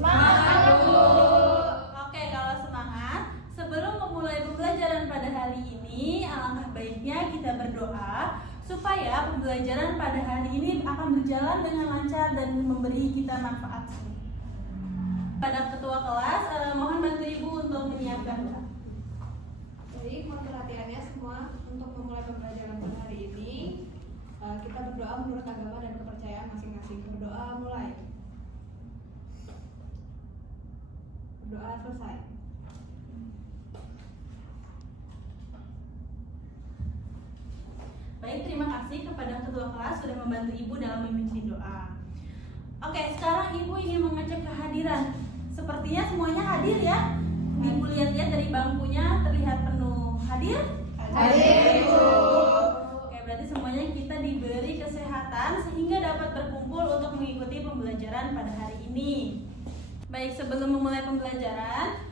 Semangat, Bu. Oke, kalau semangat, sebelum memulai pembelajaran pada hari ini, alangkah baiknya kita berdoa supaya pembelajaran pada hari ini akan berjalan dengan lancar dan memberi kita manfaat. Pada ketua kelas, mohon bantu Ibu untuk menyiapkan doa. Baik, mohon perhatiannya semua untuk memulai pembelajaran pada hari ini. Kita berdoa menurut agama dan kepercayaan masing-masing. Berdoa mulai. Berdoa selesai. Baik, terima kasih kepada ketua kelas sudah membantu Ibu dalam memimpin doa. Oke, sekarang Ibu ingin mengecek kehadiran. Sepertinya semuanya hadir ya. Ibu lihat-lihat dari bangkunya terlihat penuh. Hadir? Hadir, Bu. Oke, berarti semuanya kita diberi kesehatan sehingga dapat berkumpul untuk mengikuti pembelajaran pada hari ini. Baik, sebelum memulai pembelajaran,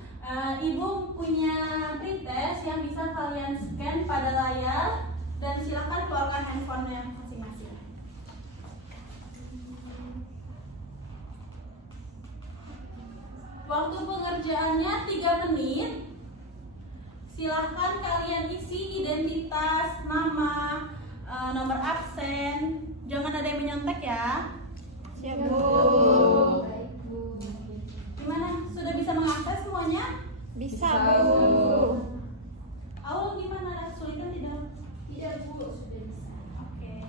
Ibu punya pretest yang bisa kalian scan pada layar dan silakan keluarkan handphonenya masing-masing. Waktu pengerjaannya 3 menit. Silahkan kalian isi identitas, nama, nomor absen. Jangan ada yang menyontek ya. Siap, Bu. Gimana? Sudah bisa mengakses semuanya? Bisa, Bu. Aul gimana? Ada kesulitan tidak? Tidak, Bu, sudah bisa. Oke.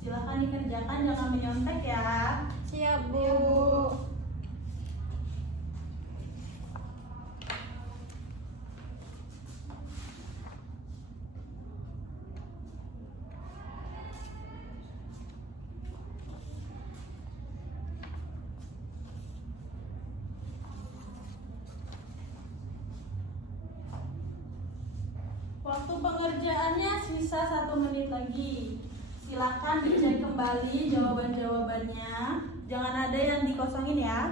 Silahkan dikerjakan, jangan menyontek ya. Siap, Bu. Waktu pengerjaannya sisa 1 menit lagi. Silakan dicek kembali jawaban-jawabannya. Jangan ada yang dikosongin ya.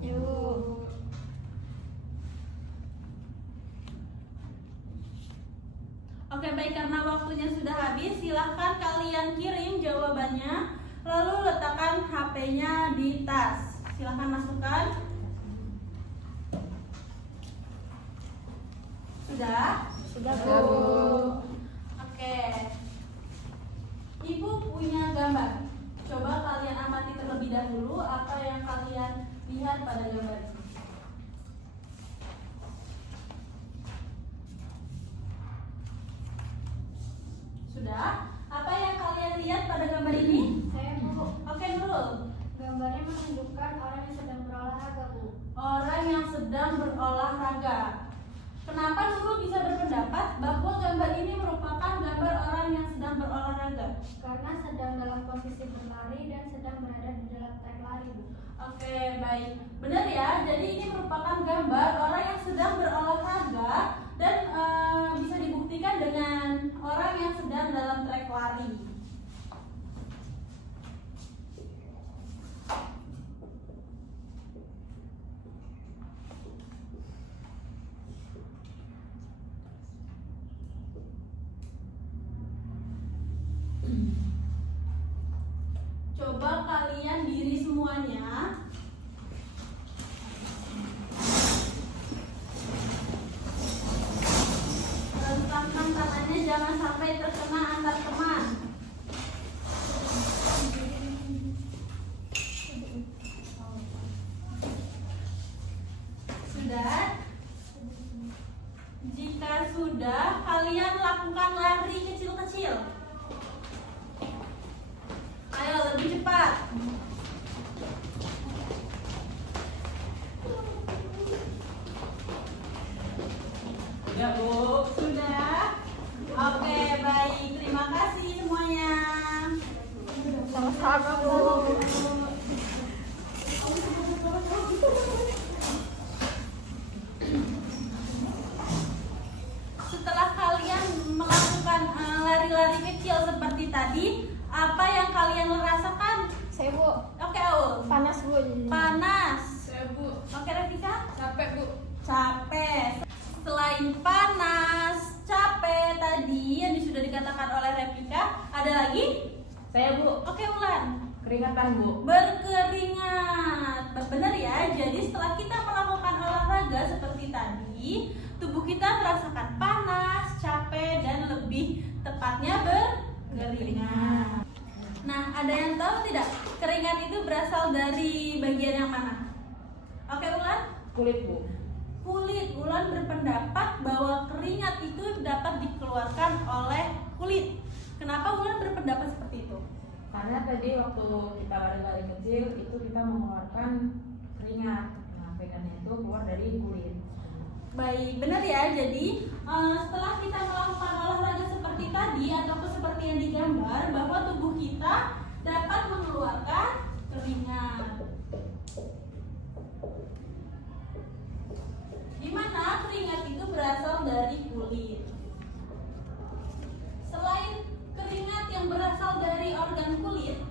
Yuk. Oke, baik, karena waktunya sudah habis, silakan kalian kirim jawabannya. Lalu letakkan HP-nya di tas. Silakan masukkan. Sudah? Sudah, Bu. Oke. Ibu punya gambar. Coba kalian amati terlebih dahulu apa yang kalian lihat pada gambar ini. Sudah? Apa yang kalian lihat pada gambar ini? Saya, Bu. Oke, Nurul. Gambarnya menunjukkan orang yang sedang berolahraga, Bu. Orang yang sedang berolahraga. Kenapa Nurul bisa berpendapat bahwa gambar ini merupakan gambar orang yang sedang berolahraga? Karena sedang dalam posisi berlari dan sedang berada di dalam trek lari, Bu. Oke, baik. Benar ya, jadi ini merupakan gambar orang yang sedang berolahraga dan bisa dibuktikan dengan orang yang sedang dalam trek lari. Coba kalian diri semuanya. Rentangkan tangannya, jangan sampai terkena antar teman. Sudah? Jika sudah, kalian lakukan lari kecil-kecil. Ayo, lebih cepat. Ya, Bu. Sudah? Oke, baik. Terima kasih semuanya. Sama-sama, Bu. Setelah kalian melakukan lari-lari kecil seperti tadi, apa yang kalian rasakan? Saya, Bu. Oke, Aul. Panas, Bu. Panas. Saya, Bu. Oke, Revika? Capek, Bu. Capek. Selain panas, capek tadi yang sudah dikatakan oleh Revika, ada lagi? Saya Bu, Oke Ulan. keringatan Bu. Berkeringat. Benar ya. Jadi setelah kita melakukan olahraga seperti tadi, tubuh kita merasakan panas, capek, dan lebih tepatnya berkeringat. Nah, ada yang tahu tidak keringat itu berasal dari bagian yang mana? Oke Ulan. Kulit Bu. Kulit. Ulan berpendapat bahwa keringat itu dapat dikeluarkan oleh kulit. Kenapa Ulan berpendapat seperti itu? Karena tadi waktu kita lari-lari kecil itu kita mengeluarkan keringat. Nah, keringatnya itu keluar dari kulit. Baik, benar ya. Jadi setelah kita melakukan olahraga seperti tadi ataupun seperti yang digambar, bahwa tubuh kita dapat mengeluarkan keringat. Di mana keringat itu berasal dari kulit. Selain keringat yang berasal dari organ kulit,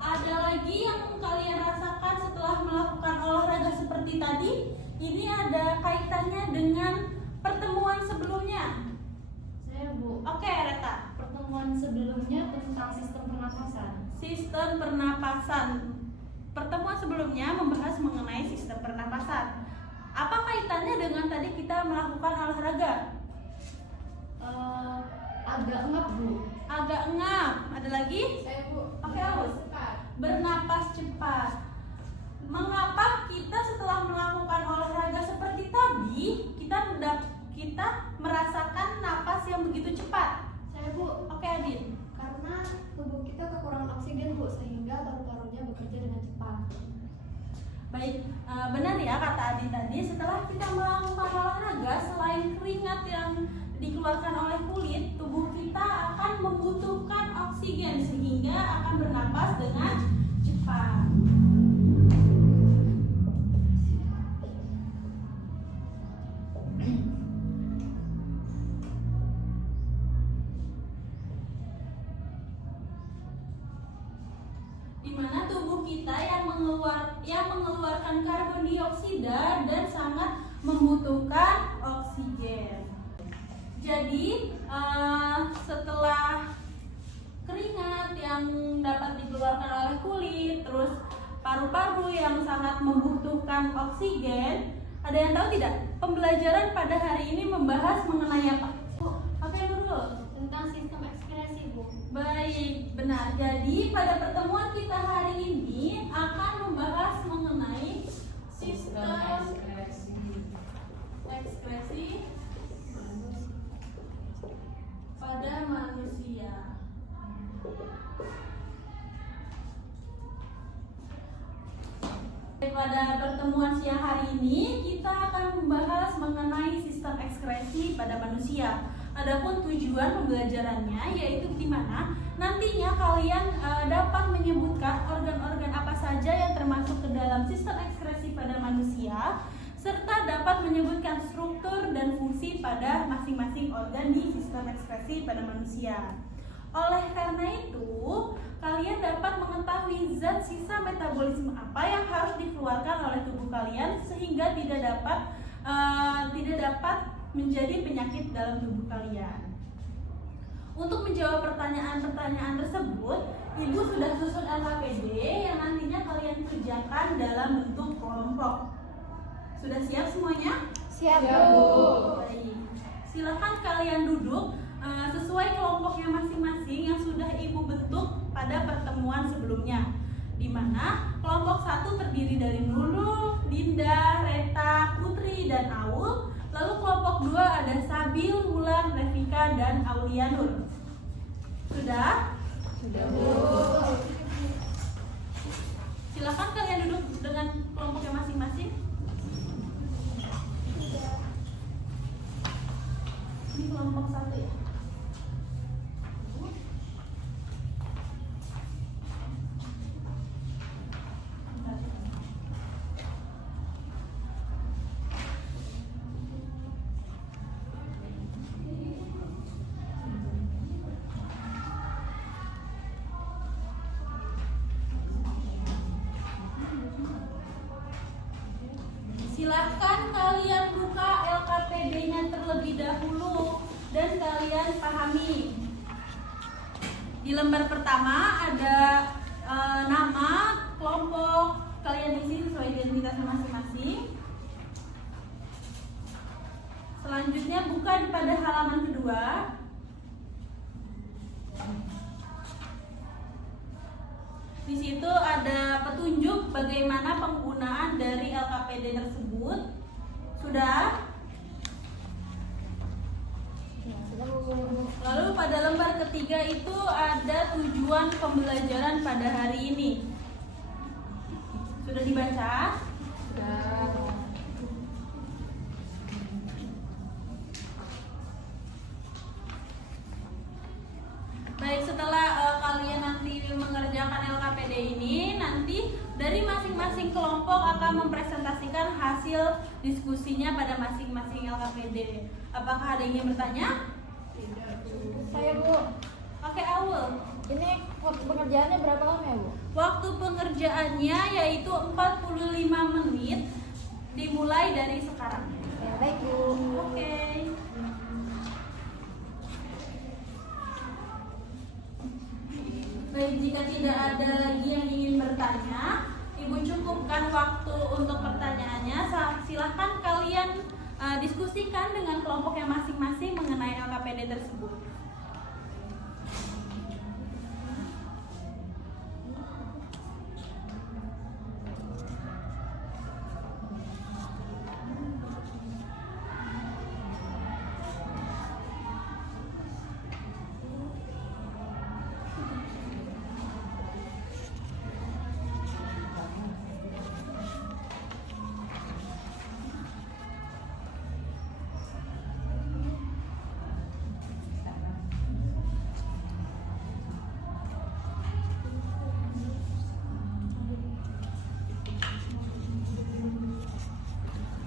ada lagi yang kalian rasakan setelah melakukan olahraga seperti tadi. Ini ada kaitannya dengan pertemuan sebelumnya. Saya Bu. Oke, Reta. Pertemuan sebelumnya tentang sistem pernapasan. Sistem pernapasan. Pertemuan sebelumnya membahas mengenai sistem pernapasan. Apa kaitannya dengan tadi kita melakukan olahraga? Agak ngap Bu. Agak ngap. Ada lagi? Saya Bu. Oke, Aus. Bernapas cepat. Mengapa kita setelah melakukan olahraga seperti tadi kita merasakan napas yang begitu cepat? Saya Bu. Oke, Adin. Karena tubuh kita kekurangan oksigen Bu, sehingga paru-parunya bekerja dengan cepat. Baik, benar ya kata Adin tadi. Setelah kita melakukan olahraga, selain keringat yang dikeluarkan oleh kulit, tubuh kita akan membutuhkan oksigen sehingga akan bernapas dengan cepat. Di mana tubuh kita yang mengeluarkan karbon dioksida dan sangat membutuhkan oksigen. Jadi setelah keringat yang dapat dikeluarkan oleh kulit, terus paru-paru yang sangat membutuhkan oksigen, ada yang tahu tidak? Pembelajaran pada hari ini membahas mengenai apa? Oke, Nurul. Tentang sistem ekskresi Bu. Baik, benar. Jadi pada pertemuan kita hari ini akan membahas mengenai sistem ekskresi pada manusia. Pada pertemuan siang hari ini kita akan membahas mengenai sistem ekskresi pada manusia. Adapun tujuan pembelajarannya yaitu di mana nantinya kalian dapat menyebutkan organ-organ apa saja yang termasuk ke dalam sistem ekskresi pada manusia, serta dapat menyebutkan struktur dan fungsi pada masing-masing organ di sistem ekskresi pada manusia. Oleh karena itu, kalian dapat mengetahui zat sisa metabolisme apa yang harus dikeluarkan oleh tubuh kalian sehingga tidak dapat menjadi penyakit dalam tubuh kalian. Untuk menjawab pertanyaan-pertanyaan tersebut, Ibu sudah susun LKPD yang nantinya kalian kerjakan dalam bentuk kelompok. Sudah siap semuanya? Siap Bu. Baik. Silakan kalian duduk sesuai kelompoknya masing-masing yang sudah Ibu bentuk pada pertemuan sebelumnya. Di mana kelompok 1 terdiri dari Nurul, Dinda, Reta, Putri, dan Aul. Lalu kelompok 2 ada Sabil, Wulan, Revika, dan Aulianur. Sudah? Sudah Bu. Silakan kalian duduk dengan kelompoknya masing-masing. Ini kelompok 1 ya. Silahkan kalian buka LKPD-nya terlebih dahulu dan kalian pahami. Di Di lembar pertama ada nama, kelompok kalian isi sesuai identitasnya masing-masing. Selanjutnya buka pada halaman kedua. Di situ ada petunjuk bagaimana penggunaan dari LKPD tersebut. Sudah? Lalu pada lembar ketiga itu ada tujuan pembelajaran pada hari ini. Sudah dibaca? Sudah. Baik, setelah kalian nanti mengerjakan LKPD ini, nanti dari masing-masing kelompok akan mempresentasikan hasil diskusinya pada masing-masing LKPD. Apakah ada yang ingin bertanya? Tidak, Bu. Saya Bu, Oke, Aul. ini waktu pengerjaannya berapa lama ya Bu? Waktu pengerjaannya yaitu 45 menit dimulai dari sekarang. Ya, baik Bu. Oke. Baik, jika tidak ada lagi yang ingin bertanya, Ibu cukupkan waktu untuk pertanyaannya. Silahkan kalian diskusikan dengan kelompok yang masing-masing mengenai LKPD tersebut.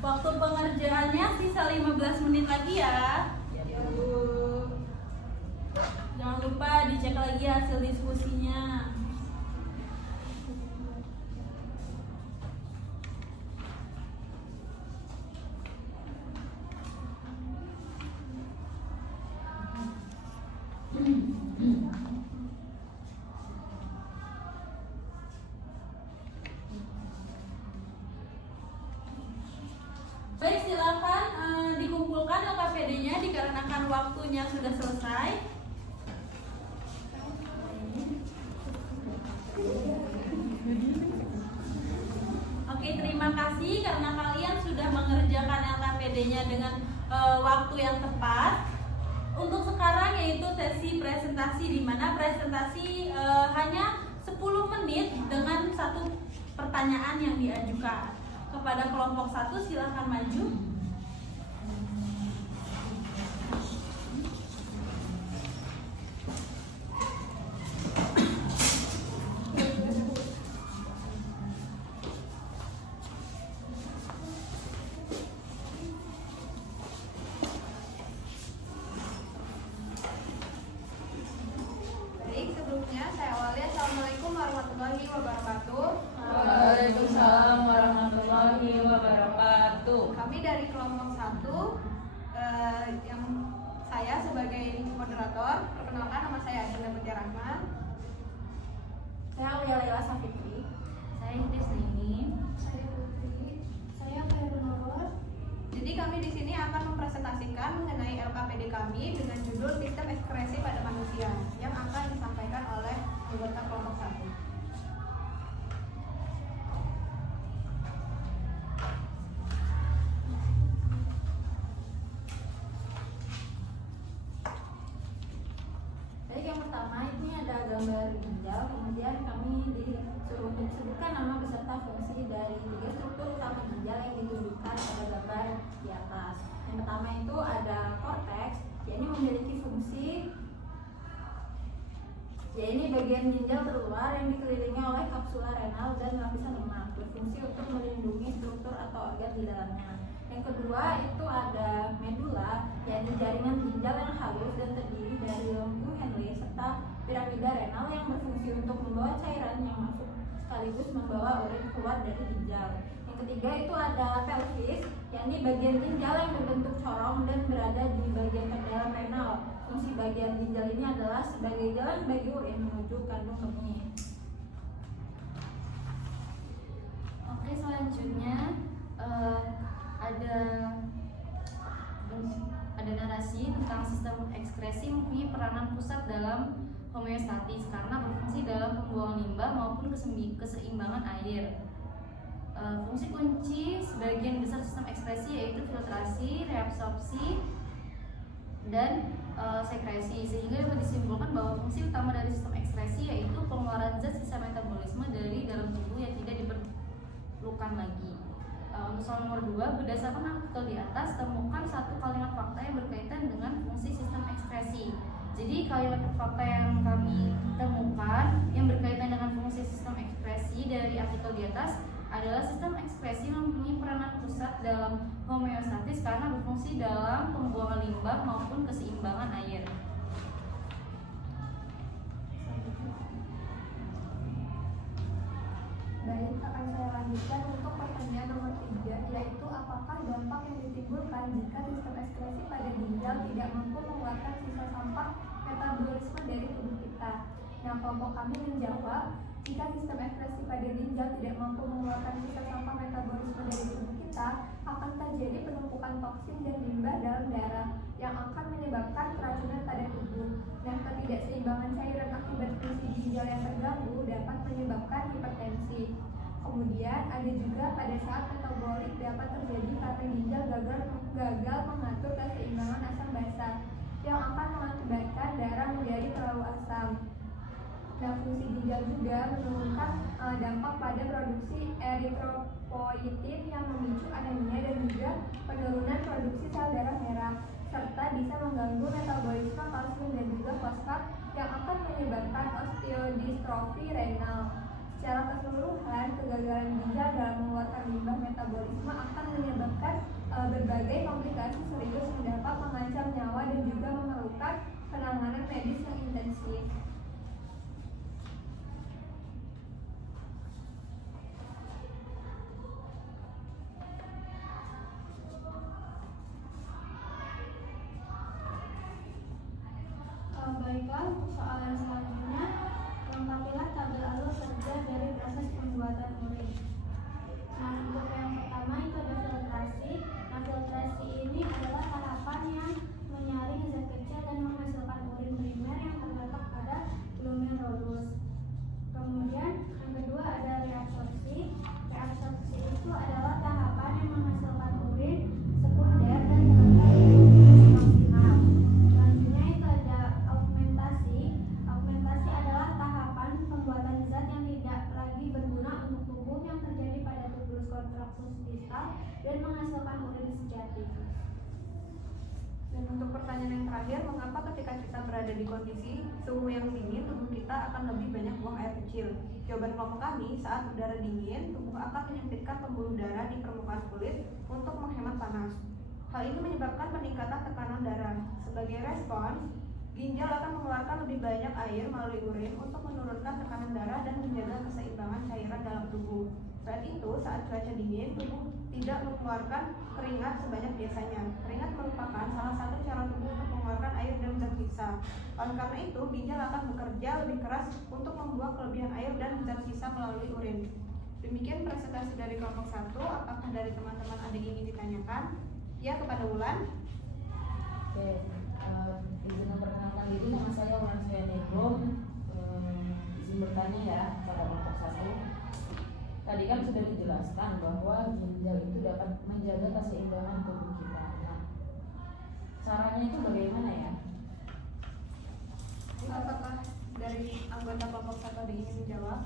Waktu pengerjaannya sisa 15 menit lagi ya. Ya, Bu. Jangan lupa dicek lagi hasil diskusinya. Baik, silakan dikumpulkan LKPD-nya dikarenakan waktunya sudah selesai. Oke, terima kasih karena kalian sudah mengerjakan LKPD-nya dengan waktu yang tepat. Untuk sekarang yaitu sesi presentasi, di mana presentasi hanya 10 menit dengan satu pertanyaan yang diajukan. Kepada kelompok 1 silakan maju. Baik, sebelumnya saya awali. Assalamualaikum warahmatullahi wabarakatuh. Waalaikumsalam warahmatullahi wabarakatuh. Kami dari kelompok 1 yang saya sebagai moderator. Perkenalkan, nama saya Adinda Mutia Rahman. Saya Aulia Laila Safitri. Saya Idris Naini. Saya Putri. Saya Khairul Nurul. Jadi kami di sini akan mempresentasikan mengenai LKPD kami dengan judul Sistem Ekskresi pada Manusia yang akan disampaikan oleh anggota kelompok 1. Jadi yang pertama ini ada gambar ginjal, kemudian kami disuruh untuk sebutkan nama beserta fungsi dari 3 struktur utama ginjal yang ditunjukkan pada gambar di atas. Yang pertama itu ada korteks, yakni memiliki fungsi yaitu bagian ginjal terluar yang dikelilingi oleh kapsula renal dan lapisan lemak, berfungsi untuk melindungi struktur atau organ di dalamnya. Yang kedua itu ada medula, yakni jaringan ginjal yang halus dan terdiri dari lembu Henle serta piramida renal yang berfungsi untuk membawa cairan yang masuk sekaligus membawa urin keluar dari ginjal. Yang ketiga itu ada pelvis, yakni bagian ginjal yang berbentuk corong dan berada di bagian terdalam renal. Fungsi bagian ginjal ini adalah sebagai jalan bagi urin menuju kandung kemih. Oke, selanjutnya ada narasi tentang sistem ekskresi mempunyai peranan pusat dalam homeostatis karena berfungsi dalam pembuangan limbah maupun keseimbangan air. Fungsi kunci sebagian besar sistem ekskresi yaitu filtrasi, reabsorpsi, dan sekresi, sehingga dapat disimpulkan bahwa fungsi utama dari sistem ekskresi yaitu pengeluaran zat sisa metabolisme dari dalam tubuh yang tidak diperlukan lagi. Untuk soal nomor 2, berdasarkan artikel di atas, temukan satu kalimat fakta yang berkaitan dengan fungsi sistem ekskresi. Jadi kalimat fakta yang kami temukan yang berkaitan dengan fungsi sistem ekskresi dari artikel di atas adalah sistem ekskresi mempunyai peranan pusat dalam homeostatis karena berfungsi dalam pembuangan limbah maupun keseimbangan air. Baik, akan saya lanjutkan untuk pertanyaan nomor 3, yaitu apakah dampak yang ditimbulkan jika sistem ekskresi pada ginjal tidak mampu mengeluarkan sisa sampah metabolisme dari tubuh kita. Nah, kelompok kami menjawab, jika sistem ekskresi pada ginjal tidak mampu mengeluarkan sisa sampah metabolisme dari tubuh kita, akan terjadi penumpukan toksin dan limbah dalam darah yang akan menyebabkan keracunan pada tubuh. Dan ketidakseimbangan cairan akibat fungsi ginjal yang terganggu dapat menyebabkan hipertensi. Kemudian ada juga pada saat metabolik dapat terjadi karena ginjal gagal mengatur keseimbangan asam basa yang akan mengakibatkan darah menjadi terlalu asam. Nah, fungsi ginjal juga menurunkan dampak pada produksi eritropoietin yang memicu anemia dan juga penurunan produksi sel darah merah, serta bisa mengganggu metabolisme kalsium dan juga fosfat yang akan menyebabkan osteodistrofi renal. Secara keseluruhan, kegagalan ginjal dalam mengeluarkan limbah metabolisme akan menyebabkan berbagai komplikasi serius yang dapat mengancam nyawa dan juga memerlukan penanganan medis yang intensif. Baiklah, untuk soal yang selanjutnya, lengkapilah tabel alur kerja dari proses pembuatan urin. Nah, untuk yang pertama itu ada filtrasi. Nah, filtrasi ini adalah tahapan yang menyaring zat kecil dan menghasilkan urin primer yang terletak pada glomerulus. Kemudian yang kedua ada reabsorpsi. Reabsorpsi itu adalah tahapan yang menghasilkan urin sekunder dan terletak di maksimal. Selanjutnya itu ada augmentasi. Augmentasi adalah tahapan pembuatan zat yang tidak lagi berguna untuk tubuh yang terjadi pada tubulus kontraktus distal dan menghasilkan urin sejati. Dan untuk pertanyaan yang terakhir, mengapa ketika kita berada di kondisi suhu yang dingin, tubuh kita akan lebih banyak buang air kecil? Jawaban kelompok kami, saat udara dingin, tubuh akan menyempitkan pembuluh darah di permukaan kulit untuk menghemat panas. Hal ini menyebabkan peningkatan tekanan darah. Sebagai respons, ginjal akan mengeluarkan lebih banyak air melalui urin untuk menurunkan tekanan darah dan menjaga keseimbangan cairan dalam tubuh. Saat itu, saat cuaca dingin, tubuh tidak mengeluarkan keringat sebanyak biasanya. Keringat merupakan salah satu cara tubuh untuk mengeluarkan air dan zat sisa. Oleh karena itu, ginjal akan bekerja lebih keras untuk membuang kelebihan air dan zat sisa melalui urin. Demikian presentasi dari kelompok 1. Apakah dari teman-teman ada yang ingin ditanyakan? Ya, kepada Wulan. Oke, izin memperkenalkan diri, nama saya Wulan Svenegom. Izin bertanya ya pada kelompok 1. Tadi kan sudah dijelaskan bahwa ginjal itu dapat menjaga keseimbangan tubuh kita. Nah, caranya itu bagaimana ya? Apakah dari anggota kelompok 1 ada yang ingin menjawab?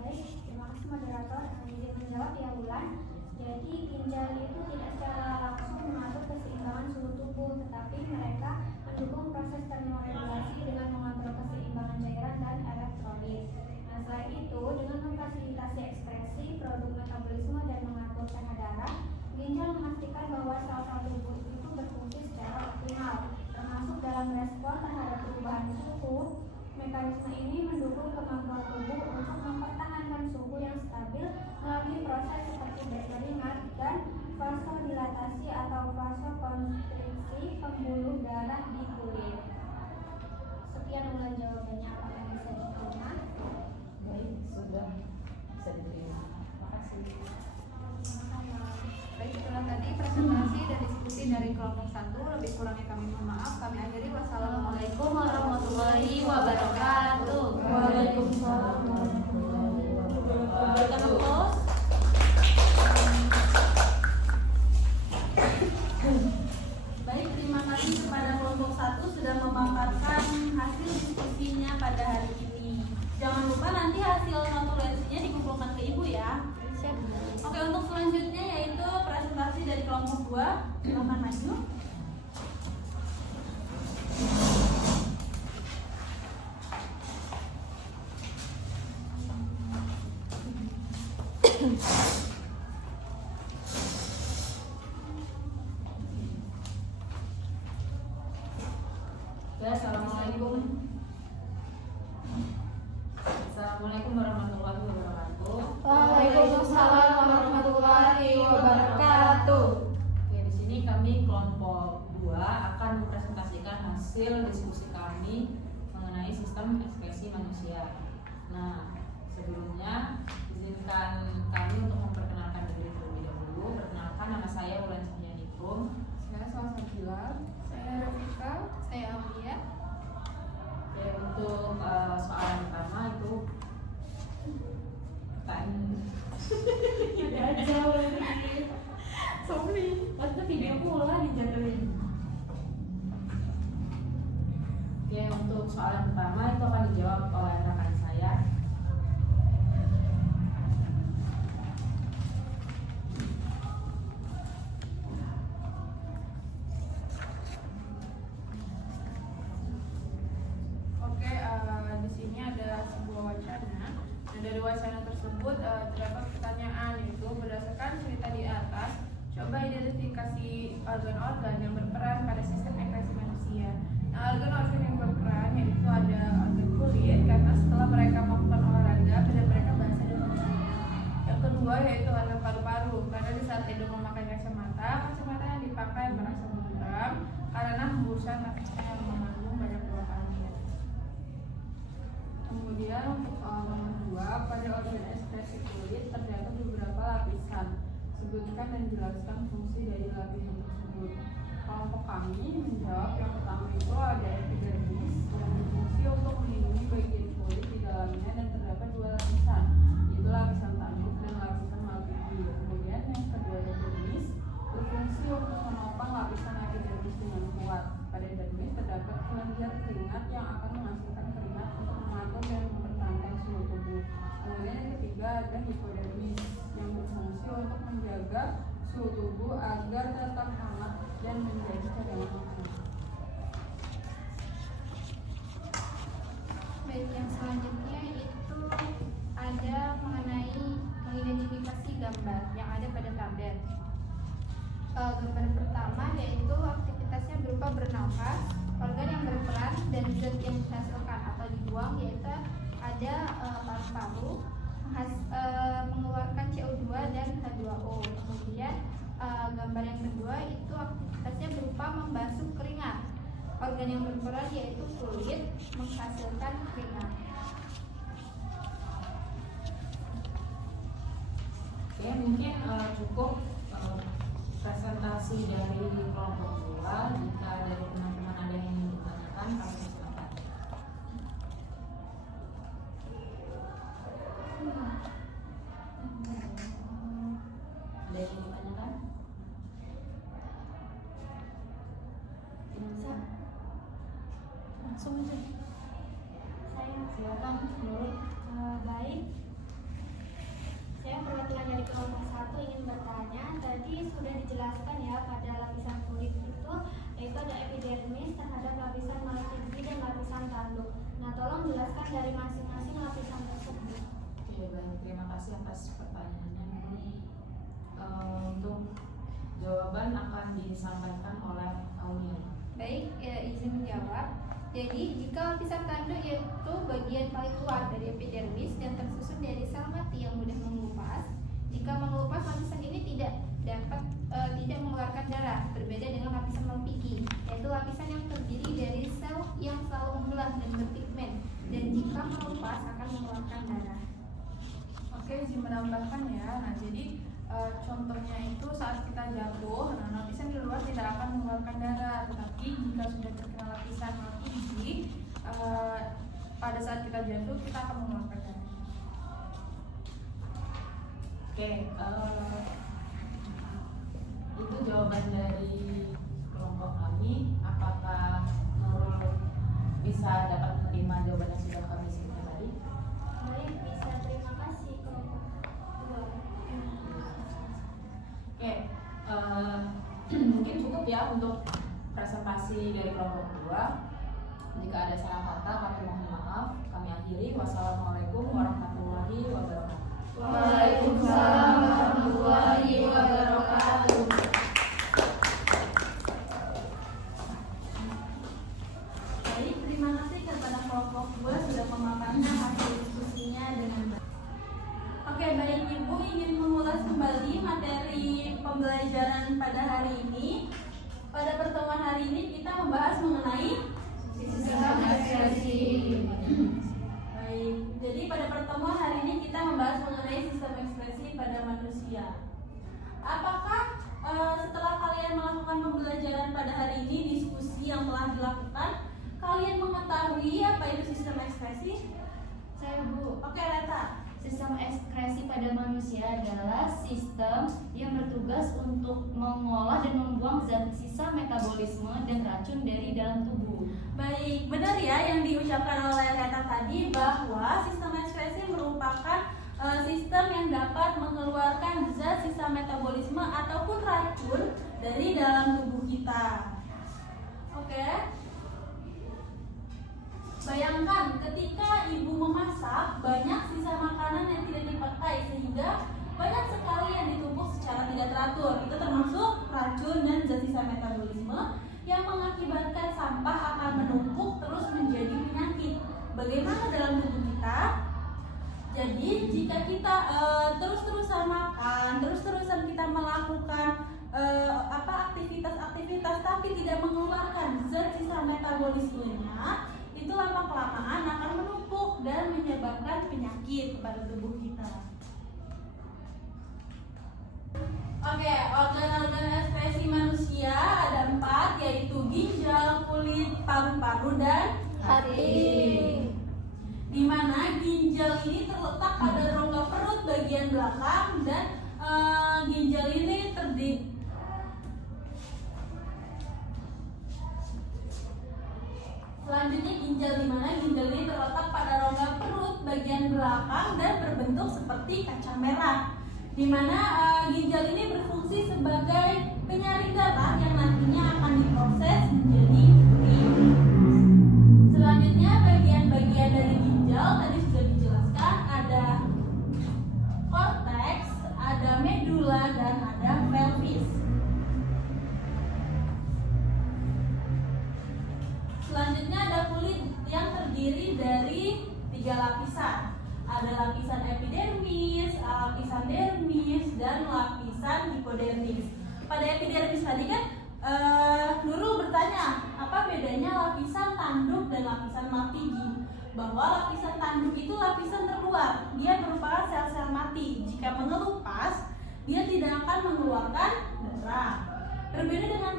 Baik, terima kasih moderator. Izin menjawab ya Wulan. Jadi ginjal itu tidak secara langsung mengatur keseimbangan suhu tubuh, tetapi mereka mendukung proses termoregulasi dengan mengatur keseimbangan cairan dan elektrolit. Nah, selain itu, dengan memfasilitasi ekspresi produk metabolisme dan mengatur pH darah, ginjal memastikan bahwa sel-sel tubuh itu berfungsi secara optimal, termasuk dalam respon terhadap perubahan suhu. Mekanisme ini mendukung kemampuan tubuh untuk mempertahankan suhu yang stabil melalui proses seperti berkeringat dan vasodilatasi atau vasokonstriksi pembuluh darah di kulit. dari kelompok 1. Lebih kurangnya kami mohon maaf. Kami akhiri. Wassalamualaikum warahmatullahi wabarakatuh. Waalaikumsalam warahmatullahi wabarakatuh. Baik, terima kasih kepada kelompok 1 sudah memaparkan hasil diskusinya pada hari ini. Jangan lupa nanti hasil notulensinya dikumpulkan ke ibu ya. Oke, untuk selanjutnya yaitu presentasi dari kelompok 2. Silakan maju. Ya, assalamualaikum. Assalamualaikum warahmatullahi wabarakatuh. Waalaikumsalam warahmatullahi wabarakatuh. Oke, di sini kami kelompok 2 akan mempresentasikan hasil diskusi kami mengenai sistem ekspresi manusia. Nah, sebelumnya izinkan kami untuk memperkenalkan diri terlebih dahulu. Perkenalkan, nama saya Wulan Sahnyaningrum. Saya Salsa Bilal. Saya Rafika. Saya Aulia. Oke, untuk soalan pertama itu pertanyaan Ada aja sorry. Waktu video pula dijatuhin. Oke, untuk soalan pertama itu akan dijawab oleh rekan saya. Oke, di sini ada sebuah wacana. Dan dari wacana tersebut terdapat pertanyaan, yaitu berdasarkan cerita di atas, coba identifikasi organ-organ yang berperan pada sistem ekspresi manusia. Nah, organ-organ yang berperan yaitu ada organ kulit, karena setelah mereka melakukan olahraga, pada mereka basah dan berminyak. Yang kedua yaitu organ paru-paru, karena di saat Edo memakai kacamata yang dipakai merasa buram karena hembusan nafasnya yang mengandung banyak buah angin. Kemudian untuk soal nomor 2, pada organ ekspresi kulit terdapat beberapa lapisan. Sebutkan dan jelaskan fungsi dari lapisan tersebut. Kelompok kami menjawab yang pertama itu ada epidermis yang berfungsi untuk melindungi bagian kulit di dalamnya dan terdapat 2 lapisan, yaitu lapisan tanduk dan lapisan malpighi. Kemudian yang kedua dermis berfungsi untuk menopang lapisan epidermis dengan kuat. Pada dermis terdapat kelenjar keringat yang akan menghasilkan keringat untuk mengatur dan mempertahankan suhu tubuh. Kemudian yang ketiga ada hipodermis yang berfungsi untuk menjaga suhu tubuh agar tetap hangat dan menjadi cadangan oksigen. Baik, yang selanjutnya itu ada mengenai mengidentifikasi gambar yang ada pada tabel. Gambar pertama yaitu aktivitasnya berupa bernafas, organ yang berperan dan zat yang dihasilkan atau dibuang yaitu ada paru-paru, mengeluarkan CO2 dan H2O. Kemudian gambar yang kedua itu aktivitasnya berupa membasuh keringat. Organ yang berperan yaitu kulit, menghasilkan keringat. Oke, mungkin cukup presentasi dari kelompok 2. Jika dari teman-teman ada yang ingin ditanyakan, kami silakan. Ada yang ingin ditanyakan? Langsung aja. Silakan, menurut Baik, saya perwakilan dari kelompok 1 ingin bertanya. Tadi sudah dijelaskan ya pada lapisan kulit itu yaitu ada epidermis terhadap lapisan malpighi dan lapisan tanduk. Nah, tolong jelaskan dari masing-masing lapisan tersebut. Oke, baik, terima kasih atas pertanyaannya. Untuk jawaban akan disampaikan oleh Aulia. Baik, izin menjawab. Jadi, jika lapisan tanduk yaitu bagian paling luar dari epidermis dan tersusun dari sel mati yang mudah mengelupas. Jika mengelupas, lapisan ini tidak mengeluarkan darah, berbeda dengan lapisan malpighi, yaitu lapisan yang terdiri dari sel yang selalu membelah dan berpigmen, dan jika mengelupas akan mengeluarkan darah. Oke, izin menambahkan ya. Nah, jadi Contohnya itu saat kita jatuh, nah, lapisan di luar tidak akan mengeluarkan darah, tetapi jika sudah terkena lapisan mati gigi, pada saat kita jatuh kita akan mengeluarkan darah. Oke, itu jawaban dari kelompok kami. Apakah Nurul bisa dapat menerima jawaban yang sudah kami sebutkan tadi? Baik, bisa. Terima kasih kelompok dua. Oke, mungkin cukup ya untuk presentasi dari kelompok 2. Jika ada salah kata, kami mohon maaf. Kami akhiri. Wassalamualaikum warahmatullahi wabarakatuh. Waalaikumsalam warahmatullahi wabarakatuh. Baik, terima kasih kepada kelompok 2 sudah memaparkan hasil diskusinya dengan baik. Oke, baik Ibu ingin mengulas kembali materi pembelajaran pada hari ini. Pada pertemuan hari ini kita membahas mengenai Sistem ekspresi. baik. Jadi pada pertemuan hari ini kita membahas mengenai sistem ekspresi pada manusia. Apakah setelah kalian melakukan pembelajaran pada hari ini, diskusi yang telah dilakukan, kalian mengetahui apa itu sistem ekspresi? Saya Bu. Oke, Reta. Sistem ekskresi pada manusia adalah sistem yang bertugas untuk mengolah dan membuang zat sisa metabolisme dan racun dari dalam tubuh. Baik, benar ya yang diucapkan oleh Reta tadi bahwa sistem ekskresi merupakan sistem yang dapat mengeluarkan zat sisa metabolisme ataupun racun dari dalam tubuh kita. Oke. Bayangkan ketika ibu memasak, banyak sisa makanan yang tidak dipakai sehingga banyak sekali yang ditumpuk secara tidak teratur. Itu termasuk racun dan zat sisa metabolisme yang mengakibatkan sampah akan menumpuk terus menjadi penyakit. Bagaimana dalam tubuh kita? Jadi jika kita terus-terusan makan, terus-terusan kita melakukan aktivitas-aktivitas tapi tidak mengeluarkan zat sisa metabolismenya, itu lama-kelamaan akan menumpuk dan menyebabkan penyakit pada tubuh kita. Oke, organ-organ ekspresi manusia ada 4, yaitu ginjal, kulit, paru-paru, dan Hati. di mana ginjal ini terletak pada rongga perut bagian belakang dan ginjal ini terdiri. Selanjutnya ginjal, di mana ginjal ini terletak pada rongga perut bagian belakang dan berbentuk seperti kaca merah. Di mana ginjal ini berfungsi sebagai penyaring darah yang nantinya akan diproses menjadi urin. Selanjutnya bagian-bagian dari ginjal tadi sudah dijelaskan, ada korteks, ada medula, dan ada pelvis. Selanjutnya ada kulit yang terdiri dari 3 lapisan. Ada lapisan epidermis, lapisan dermis, dan lapisan hipodermis. Pada epidermis tadi kan Nurul bertanya, apa bedanya lapisan tanduk dan lapisan mati? Bahwa lapisan tanduk itu lapisan terluar, dia merupakan sel-sel mati. Jika mengelupas, dia tidak akan mengeluarkan darah. Berbeda dengan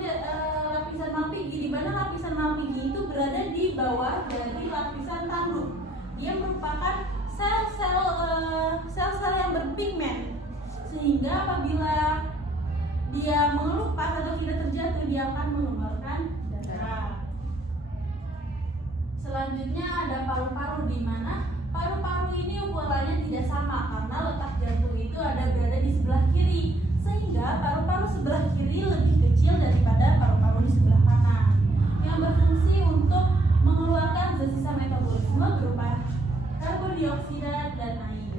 lapisan malpighi, di mana lapisan malpighi itu berada di bawah dari lapisan tanduk. Dia merupakan sel-sel yang berpigmen, sehingga apabila dia mengelupas atau tidak terjatuh, dia akan mengeluarkan darah. Selanjutnya ada paru-paru, di mana paru-paru ini ukurannya tidak sama karena letak jantung itu ada berada di sebelah kiri, sehingga paru-paru sebelah kiri lebih kecil daripada paru-paru di sebelah kanan, yang berfungsi untuk mengeluarkan zat sisa metabolisme berupa karbon dioksida dan air.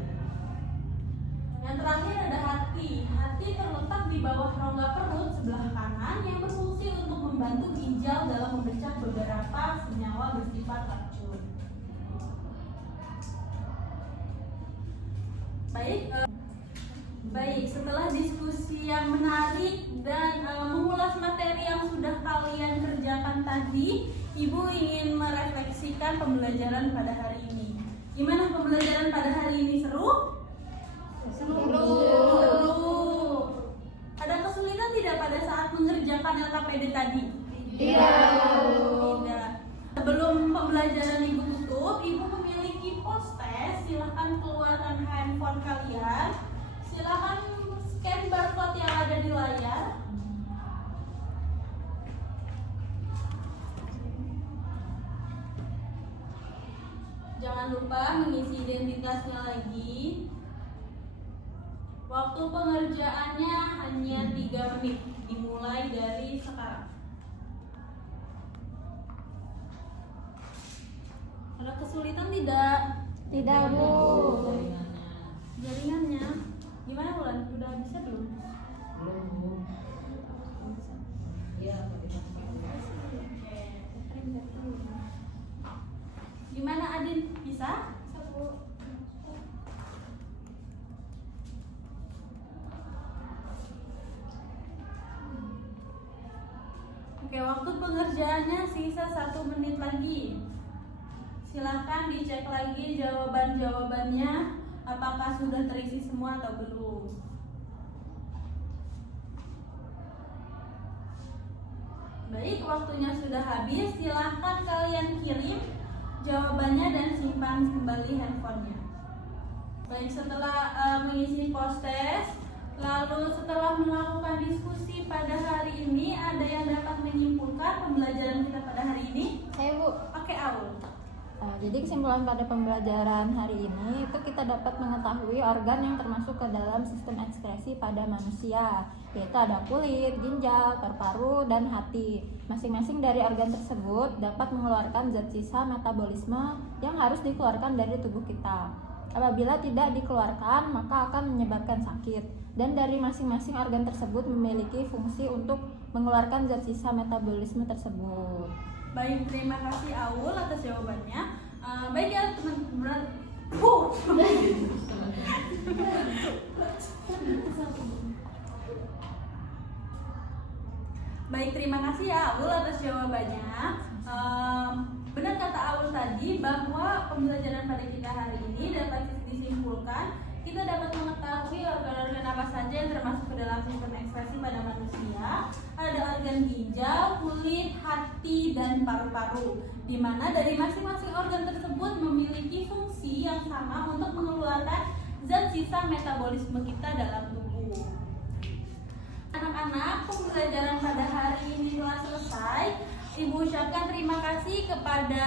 Yang terakhir ada hati. Hati terletak di bawah rongga perut sebelah kanan yang berfungsi untuk membantu ginjal dalam memecah beberapa senyawa bersifat racun. Baik, setelah diskusi yang menarik dan mengulas materi yang sudah kalian kerjakan tadi, Ibu ingin merefleksikan pembelajaran pada hari ini. Gimana pembelajaran pada hari ini? Seru? Seru. Seru. Tidak. Sebelum pembelajaran Ibu tutup, Ibu memiliki post-test. Silahkan keluarkan handphone kalian. Silahkan scan barcode yang ada di layar. Jangan lupa mengisi identitasnya lagi. Waktu pengerjaannya hanya 3 menit, dimulai dari sekarang. Ada kesulitan tidak? Tidak, Bu. Jaringannya gimana, Wulan? Udah bisa belum? Belum, Bu. Iya, Gimana, Adin? Bisa? Oke, waktu pengerjaannya sisa 1 menit lagi. Silahkan dicek lagi jawaban-jawabannya, apakah sudah terisi semua atau belum. Baik, waktunya sudah habis. Silahkan kalian kirim jawabannya dan simpan kembali handphonenya. Baik, setelah mengisi post-test, lalu setelah melakukan diskusi pada hari ini, ada yang dapat menyimpulkan pembelajaran kita pada hari ini? Saya, Bu. Oke, Aul. Jadi kesimpulan pada pembelajaran hari ini itu kita dapat mengetahui organ yang termasuk ke dalam sistem ekskresi pada manusia, yaitu ada kulit, ginjal, paru-paru, dan hati. Masing-masing dari organ tersebut dapat mengeluarkan zat sisa metabolisme yang harus dikeluarkan dari tubuh kita. Apabila tidak dikeluarkan, maka akan menyebabkan sakit. Dan dari masing-masing organ tersebut memiliki fungsi untuk mengeluarkan zat sisa metabolisme tersebut. Baik, terima kasih Aul atas jawabannya. Baik ya teman-teman. Baik, terima kasih ya Aul atas jawabannya. Benar kata Aul tadi bahwa pembelajaran pada kita hari ini dapat disimpulkan kita dapat mengetahui organ-organ apa saja yang termasuk ke dalam sistem ekskresi pada manusia. Ada organ ginjal, kulit, hati, dan paru-paru, di mana dari masing-masing organ tersebut memiliki fungsi yang sama untuk mengeluarkan zat sisa metabolisme kita dalam tubuh. Anak-anak, pembelajaran pada hari ini telah selesai. Ibu ucapkan terima kasih kepada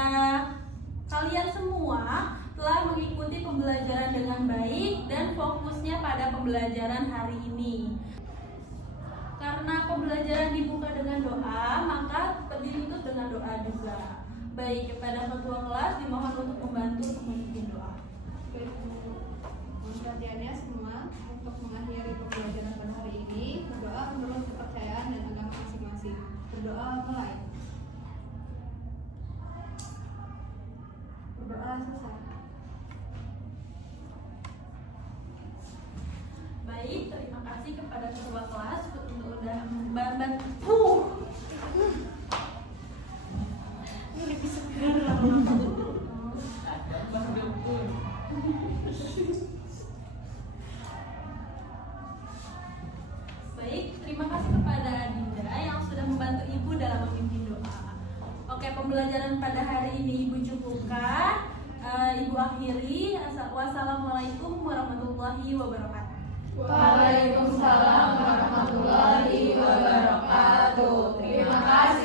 kalian semua telah mengikuti pembelajaran dengan baik dan fokusnya pada pembelajaran hari ini. Karena pembelajaran dibuka dengan doa, maka ditutup dengan doa juga. Baik, kepada ketua kelas dimohon untuk membantu untuk memimpin doa. Mohon perhatiannya semua untuk mengakhiri pembelajaran pada hari ini. Berdoa menurut kepercayaan dan agama masing-masing. Berdoa mulai. Berdoa selesai. Baik, terima kasih kepada ketua kelas untuk sudah membantu. Ini bisa Baik, terima kasih kepada Dinda yang sudah membantu Ibu dalam memimpin doa. Oke, pembelajaran pada hari ini Ibu cukupkan. Ibu akhiri. Wassalamualaikum warahmatullahi wabarakatuh. Waalaikumsalam warahmatullahi wabarakatuh. Terima kasih.